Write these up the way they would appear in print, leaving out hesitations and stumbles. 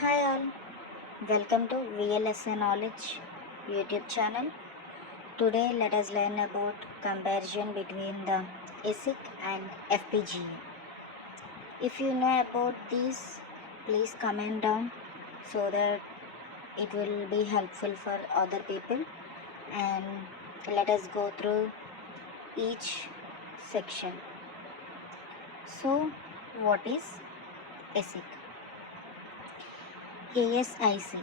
Hi all, welcome to VLSI Knowledge YouTube channel. Today let us learn about comparison between the ASIC and FPGA. If you know about these, please comment down so that it will be helpful for other people, and let us go through each section. So what is ASIC? ASIC,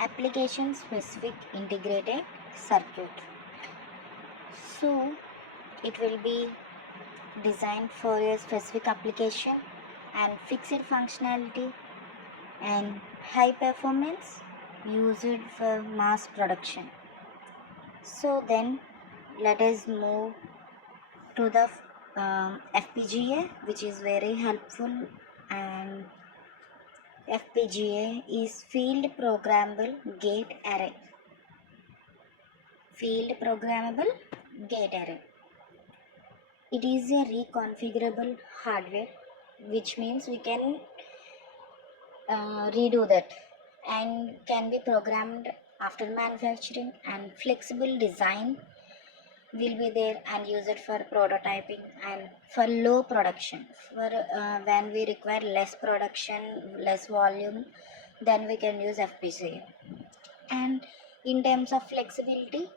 Application Specific Integrated Circuit. So it will be designed for a specific application and fixed functionality and high performance used for mass production. So then let us move to the FPGA, which is very helpful, and FPGA is Field Programmable Gate Array. Field Programmable Gate Array. It is a reconfigurable hardware, which means we can redo that and can be programmed after manufacturing, and flexible design will be there and use it for prototyping and for low production. For when we require less production, less volume, then we can use FPGA. And in terms of flexibility,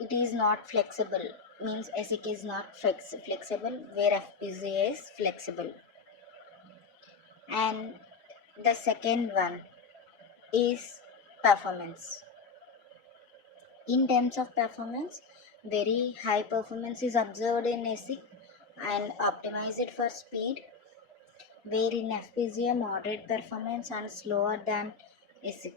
it is not flexible, means ASIC is not flexible, where FPGA is flexible. And the second one is performance. In terms of performance, very high performance is observed in ASIC and optimized for speed, where in FPGA moderate performance and slower than ASIC.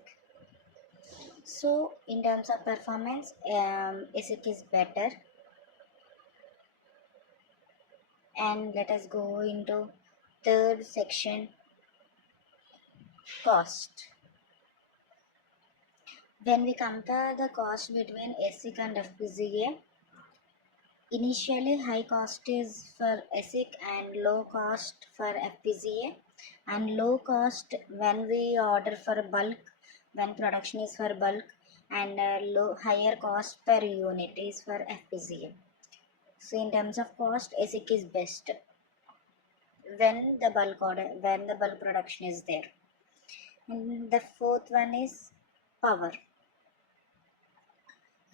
So in terms of performance, ASIC is better. And let us go into third section, cost. When we compare the cost between ASIC and FPGA, initially high cost is for ASIC and low cost for FPGA, and low cost when we order for bulk, when production is for bulk, and higher cost per unit is for FPGA. So in terms of cost, ASIC is best when the bulk production is there. And the fourth one is power.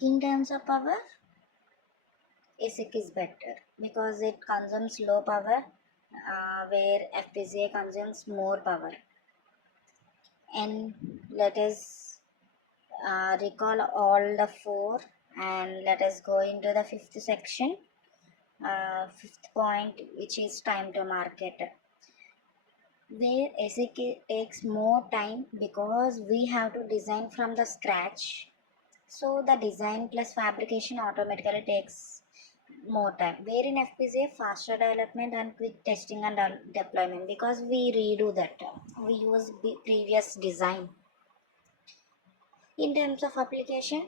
In terms of power, ASIC is better because it consumes low power, where FPGA consumes more power. And let us recall all the four, and let us go into the fifth section, fifth point, which is time to market, where ASIC takes more time because we have to design from the scratch. So the design plus fabrication automatically takes more time, where in FPGA faster development and quick testing and deployment, because we redo that, we use previous design. In terms of application,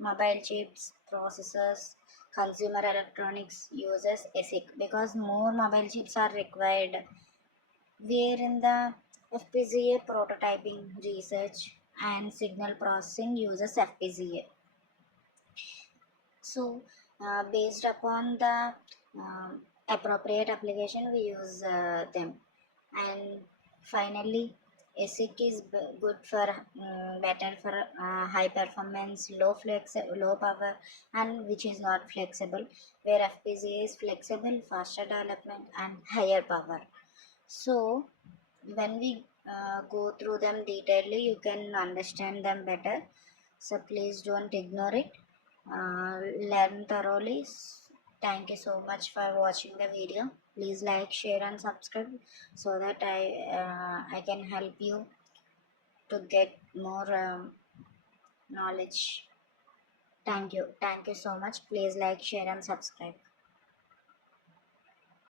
mobile chips, processors, consumer electronics uses ASIC because more mobile chips are required, where in the FPGA prototyping, research and signal processing uses FPGA. So based upon the appropriate application, we use them. And finally, ASIC is good for better for high performance, low power, and which is not flexible, where FPGA is flexible, faster development and higher power. So when we go through them detailedly, you can understand them better. So please don't ignore it. Learn thoroughly. Thank you so much for watching the video. Please like, share and subscribe so that I can help you to get more knowledge. Thank you so much. Please like, share and subscribe.